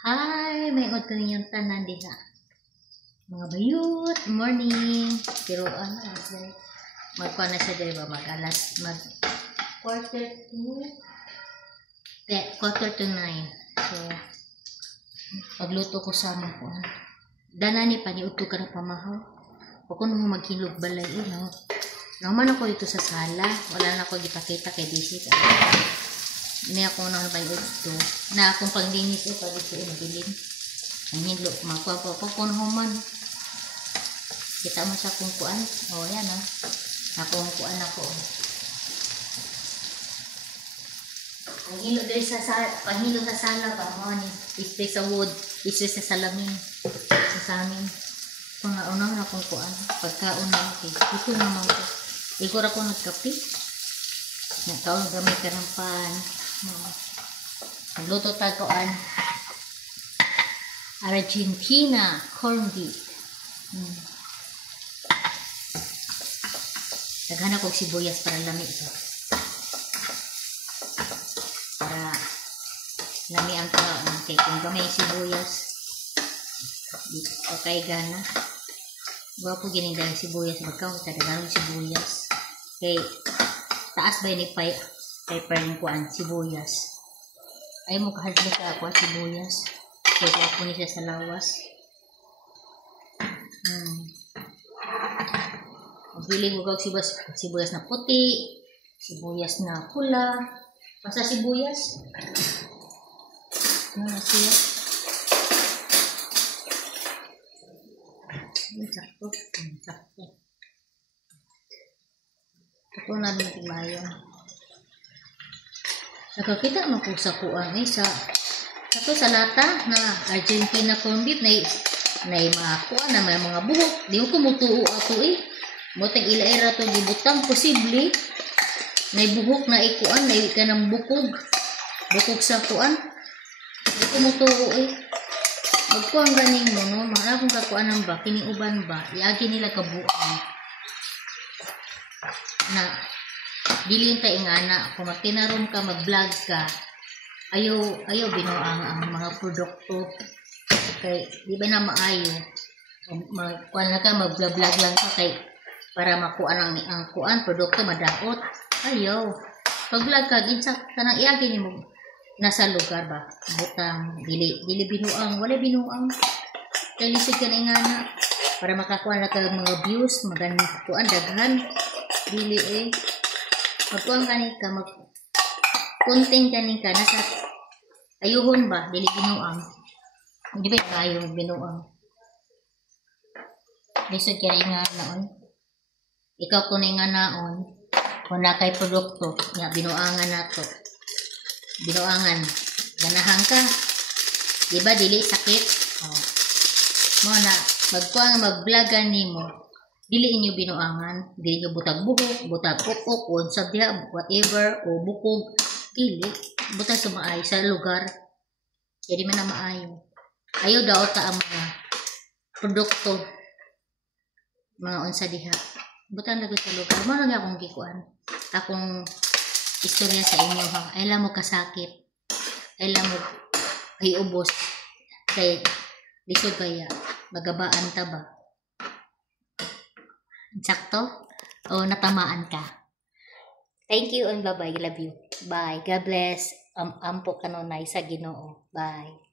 Hi, may udto ninyong tanan diha. Mga bayut, morning. Pero magkuha na siya diba, quarter to 9. So, pagluto ko sa mga kuha. Danani pa, niuto ka na pamahaw. O kung magkilog balay, naman ako dito sa sala. Wala na ako gipakita kay DC. Ini ako na ba yung ito na akong panglinis o pag ito mabilin ang hilo makuha po kung human kita mo sa kung kuan yan akong kuan ako ang hilo dali sa panghilo sa sala ba mo ni ispe sa wood ispe sa salamin sa amin kung naunang akong kuan pagkaon na ito naman ko igor ako nagkape na taon gamay ka ng pan luto tagoan Argentina corned beef. Daghan ako sibuyas para lami ito. Para lami ang kaon kay kung gamay sibuyas. Okay gana. Gwapo gining dahil sibuyas magkaon ta daghan sibuyas. Kay taas ba ni pepper ng kuan sibuyas. Ay mo kahadlo ka ako sibuyas. Kaya ako ni siya sa lawas. Magbili mo kag sibuyas na puti, sibuyas na pula. Basta sibuyas. Siya. Sakto. Ito na din timayon. Nakakita mo po sa kuan sa lata na Argentina corned beef na mga kuan na may mga buhok. Di ko mutuo ato Motag ilaira to gibutang posible na buhok na ikuan na kanang bukog sa kuan. Di ko mutuo magkuan ganing mo no mahal kung kakuanan ba kining uban ba iagi nila kabuan na dili ta ingana kung magtinaron ka mag-vlog ka ayaw binuang ang mga produkto kay di ba na maayo kuan na ka mag-vlog lang ka kay para makuan ang kuan produkto madaot ayaw pag-vlog ka ginsa kanang iagi nimo nasa lugar ba butang dili binuang wala binuang kay lisod ka na ingana para makakuha na ka mga views maganda kuan daghan dili magkuhan kani ka mag-content kani ka nasa ayuhon ba dili binuang di ba ayong binuang lisod ka na nga naon ikaw kung nga naon kung na kay produkto nga binuangan nato binuangan ganahan ka di ba dili sakit mo na magkuhan mag-vlogan nimo dili inyo binuangan, dili nyo butag buhok, butag pupok, unsab diha, whatever, o bukog, dili, butag sa maay, sa lugar. Kaya di man na maayo. Ayaw daw ta ang mga produkto, mga unsa diha. Butang lagod sa lugar. Mo nga akong gikuan. Akong istorya sa inyo ha. Ay lang mo kasakit. Ay lang mo hiubos. Kay lisod kaya, magabaan ta ba? Sakto? O natamaan ka? Thank you and bye-bye. Love you. Bye. God bless. Ampo kanunay sa Ginoo. Bye.